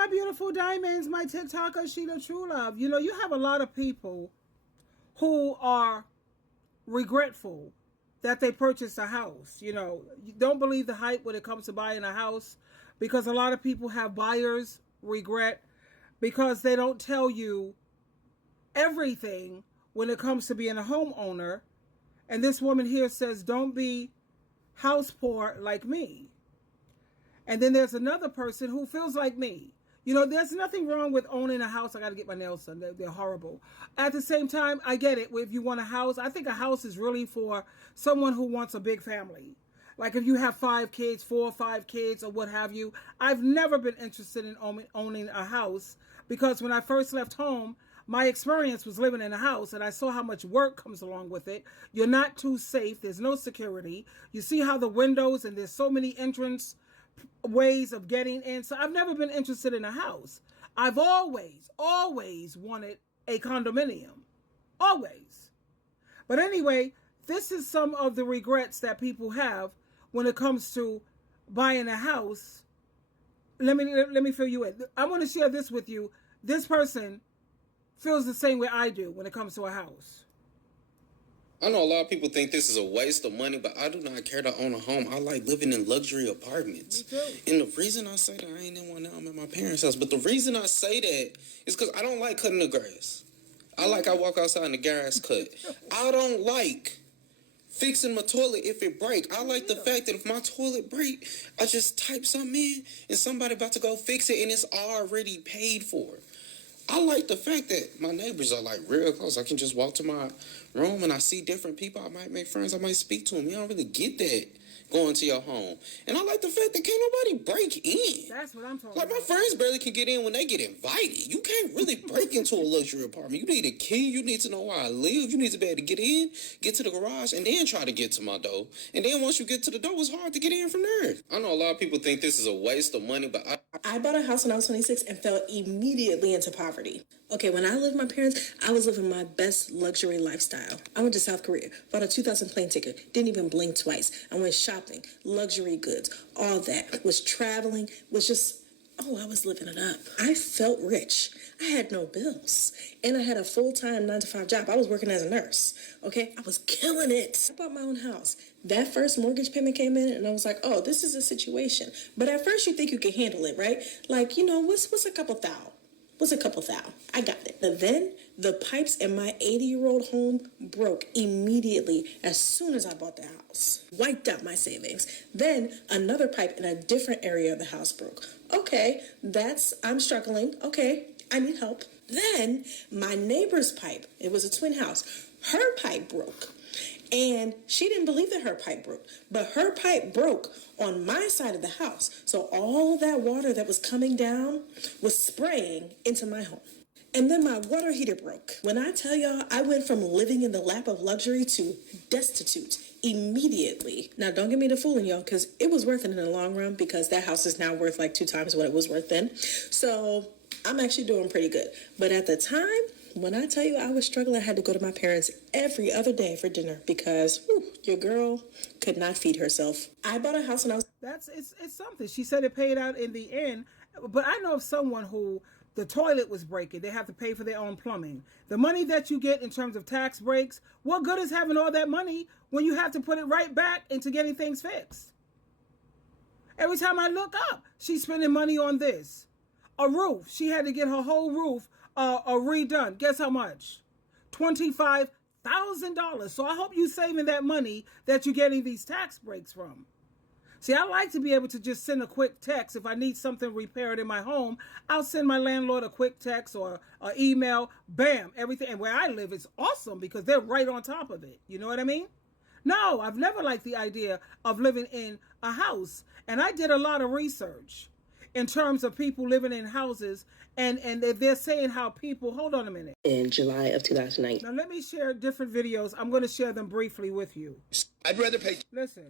my beautiful diamonds, my TikToker, SheilaTruelove. You know, you have a lot of people who are regretful that they purchased a house. You know, you don't believe the hype when it comes to buying a house, because a lot of people have buyer's regret because they don't tell you everything when it comes to being a homeowner. And this woman here says, don't be house poor like me. And then there's another person who feels like me. You know, there's nothing wrong with owning a house. I got to get my nails done. They're horrible. At the same time, I get it. If you want a house, I think a house is really for someone who wants a big family. Like if you have 5 kids, 4 or 5 kids, or what have you. I've never been interested in owning a house, because when I first left home, my experience was living in a house, and I saw how much work comes along with it. You're not too safe. There's no security. You see how the windows, and there's so many entrance ways of getting in. So I've never been interested in a house. I've always wanted a condominium. Always. But anyway, this is some of the regrets that people have when it comes to buying a house. Let me fill you in. I want to share this with you. This person feels the same way I do when it comes to a house. I know a lot of people think this is a waste of money, but I do not care to own a home. I like living in luxury apartments. Me too. And the reason I say that, I ain't in one now, I'm at my parents' house, but the reason I say that is because I don't like cutting the grass. I walk outside and the grass cut. I don't like fixing my toilet if it break. I like the fact that if my toilet break, I just type something in and somebody about to go fix it and it's already paid for. I like the fact that my neighbors are like real close. I can just walk to my room and I see different people. I might make friends. I might speak to them. You don't really get that going to your home. And I like the fact that can't nobody break in. That's what I'm talking Like, about. my friends barely can get in when they get invited. You can't really break into a luxury apartment. You need a key. You need to know where I live. You need to be able to get in, get to the garage, and then try to get to my door. And then once you get to the door, it's hard to get in from there. I know a lot of people think this is a waste of money, but I bought a house when I was 26 and fell immediately into poverty. Okay, when I lived with my parents, I was living my best luxury lifestyle. I went to South Korea, bought a 2000 plane ticket, didn't even blink twice. I went shopping, luxury goods, all that. Was traveling, was just, I was living it up. I felt rich. I had no bills. And I had a full-time 9-to-5 job. I was working as a nurse. Okay, I was killing it. I bought my own house. That first mortgage payment came in and I was like, oh, this is a situation. But at first you think you can handle it, right? Like, what's a couple thou? What's a couple thou? I got it. But then the pipes in my 80-year-old home broke immediately as soon as I bought the house. Wiped out my savings. Then another pipe in a different area of the house broke. Okay, I'm struggling. Okay, I need help. Then my neighbor's pipe, it was a twin house, her pipe broke. And she didn't believe that her pipe broke, but her pipe broke on my side of the house. So all that water that was coming down was spraying into my home. And then my water heater broke. When I tell y'all, I went from living in the lap of luxury to destitute immediately. Now, don't get me to fooling y'all, because it was worth it in the long run, because that house is now worth like 2 times what it was worth then. So I'm actually doing pretty good. But at the time, when I tell you I was struggling, I had to go to my parents every other day for dinner because your girl could not feed herself. I bought a house when I was... It's something. She said it paid out in the end. But I know of someone who the toilet was breaking. They have to pay for their own plumbing. The money that you get in terms of tax breaks, what good is having all that money when you have to put it right back into getting things fixed? Every time I look up, she's spending money on this. A roof. She had to get her whole roof redone. Guess how much? $25,000. So I hope you're saving that money that you're getting these tax breaks from. See, I like to be able to just send a quick text. If I need something repaired in my home, I'll send my landlord a quick text or an email. Bam, everything. And where I live is awesome because they're right on top of it. You know what I mean? No, I've never liked the idea of living in a house. And I did a lot of research in terms of people living in houses, and they're saying how people, hold on a minute. In July of 2009. Now let me share different videos. I'm going to share them briefly with you. I'd rather pay. Listen.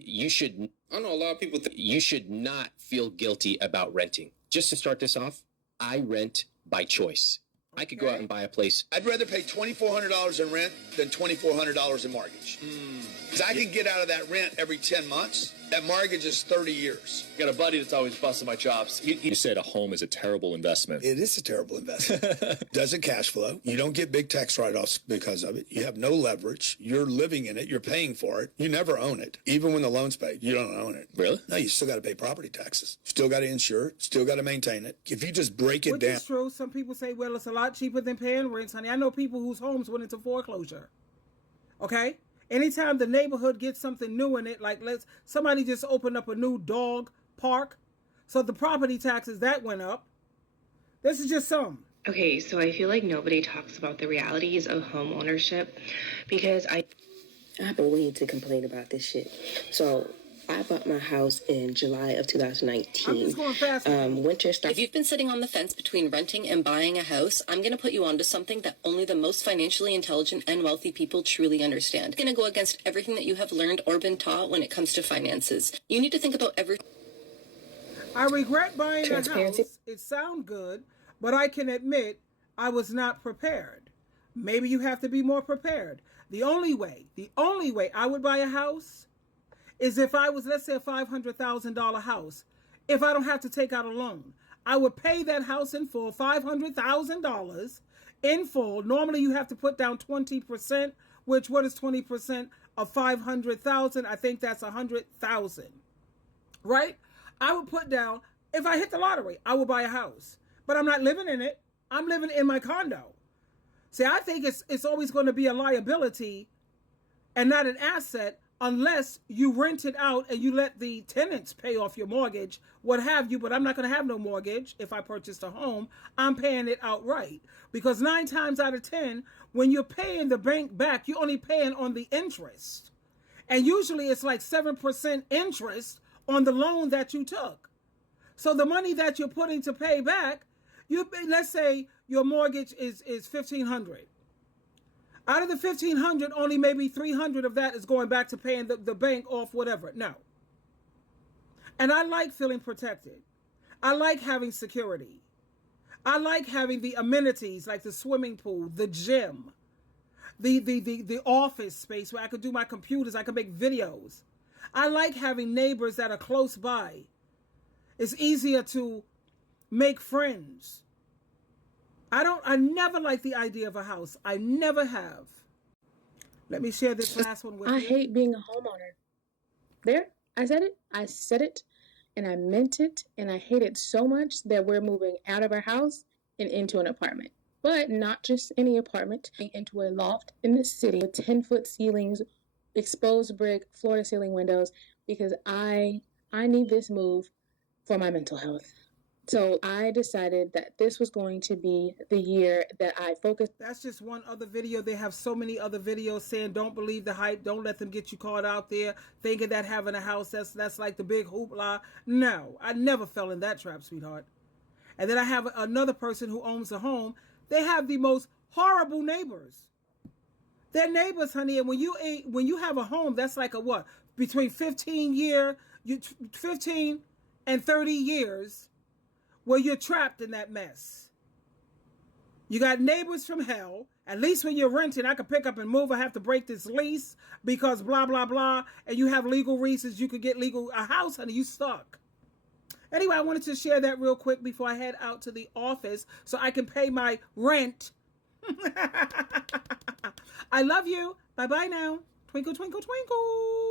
I know a lot of people think You should not feel guilty about renting. Just to start this off, I rent by choice. I could go out and buy a place. I'd rather pay $2,400 in rent than $2,400 in mortgage. Because I can get out of that rent every 10 months. That mortgage is 30 years. Got a buddy that's always busting my chops. You said a home is a terrible investment. It is a terrible investment. Doesn't cash flow. You don't get big tax write-offs because of it. You have no leverage. You're living in it. You're paying for it. You never own it. Even when the loan's paid, you don't own it. Really? No, you still got to pay property taxes. Still got to insure it. Still got to maintain it. If you just break it Which down. is true. Some people say, well, it's a lot cheaper than paying rent, honey. I know people whose homes went into foreclosure. Okay? Anytime the neighborhood gets something new in it, like somebody just opened up a new dog park, so the property taxes, that went up. This is just some. Okay, so I feel like nobody talks about the realities of home ownership because I've been waiting to complain about this shit. So I bought my house in July of 2019. I'm just going fast. Winter started. If you've been sitting on the fence between renting and buying a house, I'm going to put you onto something that only the most financially intelligent and wealthy people truly understand. It's going to go against everything that you have learned or been taught when it comes to finances. You need to think about everything. I regret buying a house. It sounds good, but I can admit I was not prepared. Maybe you have to be more prepared. The only way I would buy a house is if I was, let's say, a $500,000 house. If I don't have to take out a loan, I would pay that house in full, $500,000 in full. Normally, you have to put down 20%, which what is 20% of 500,000? I think that's 100,000, right? I would put down, if I hit the lottery, I would buy a house, but I'm not living in it. I'm living in my condo. See, I think it's always going to be a liability and not an asset, unless you rent it out and you let the tenants pay off your mortgage, what have you. But I'm not going to have no mortgage if I purchased a home. I'm paying it outright, because 9 times out of 10, when you're paying the bank back, you're only paying on the interest. And usually it's like 7% interest on the loan that you took. So the money that you're putting to pay back, let's say your mortgage is $1,500. Out of the $1,500, only maybe $300 of that is going back to paying the bank off whatever. No. And I like feeling protected. I like having security. I like having the amenities like the swimming pool, the gym, the office space where I could do my computers, I could make videos. I like having neighbors that are close by. It's easier to make friends. I never liked the idea of a house. I never have. Let me share this last one with you. I hate being a homeowner. There, I said it. I said it, and I meant it, and I hate it so much that we're moving out of our house and into an apartment. But not just any apartment, into a loft in the city with 10-foot ceilings, exposed brick, floor-to-ceiling windows, because I need this move for my mental health. So I decided that this was going to be the year that I focused. That's just one other video. They have so many other videos saying don't believe the hype. Don't let them get you caught out there thinking that having a house, that's like the big hoopla. No, I never fell in that trap, sweetheart. And then I have another person who owns a home. They have the most horrible neighbors. They're neighbors, honey. And when you have a home, that's like a what? Between 15 and 30 years. Where you're trapped in that mess. You got neighbors from hell. At least when you're renting, I could pick up and move. I have to break this lease because blah, blah, blah. And you have legal reasons. You could get a house, honey. You stuck. Anyway, I wanted to share that real quick before I head out to the office so I can pay my rent. I love you. Bye-bye now. Twinkle, twinkle, twinkle.